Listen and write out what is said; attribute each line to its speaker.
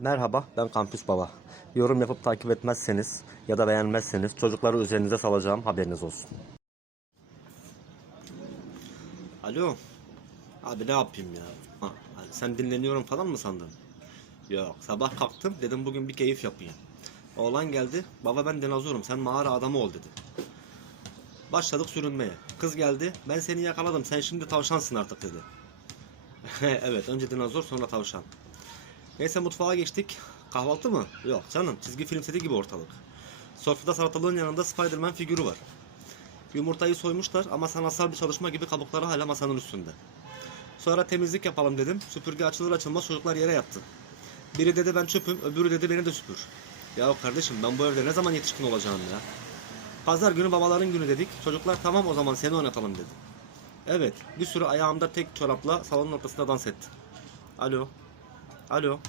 Speaker 1: Merhaba ben Kampüs Baba. Yorum yapıp takip etmezseniz ya da beğenmezseniz çocukları üzerinize salacağım haberiniz olsun. Alo. Abi ne yapayım ya? Ha, sen dinleniyorum falan mı sandın? Yok sabah kalktım dedim bugün bir keyif yapayım. Oğlan geldi baba ben dinozorum sen mağara adamı ol dedi. Başladık sürünmeye. Kız geldi ben seni yakaladım sen şimdi tavşansın artık dedi. evet önce dinozor sonra tavşan. Neyse mutfağa geçtik. Kahvaltı mı? Yok canım çizgi film seti gibi ortalık. Sofrada salatalığın yanında Spider-Man figürü var. Yumurtayı soymuşlar ama sanatsal bir çalışma gibi kabukları hala masanın üstünde. Sonra temizlik yapalım dedim. Süpürge açılır açılmaz çocuklar yere yattı. Biri dedi ben çöpüm, öbürü dedi beni de süpür. Ya kardeşim ben bu evde ne zaman yetişkin olacağım ya? Pazar günü babaların günü dedik. Çocuklar tamam o zaman seni oynatalım dedi. Evet bir sürü ayağımda tek çorapla salonun ortasında dans etti. Alo. Alo.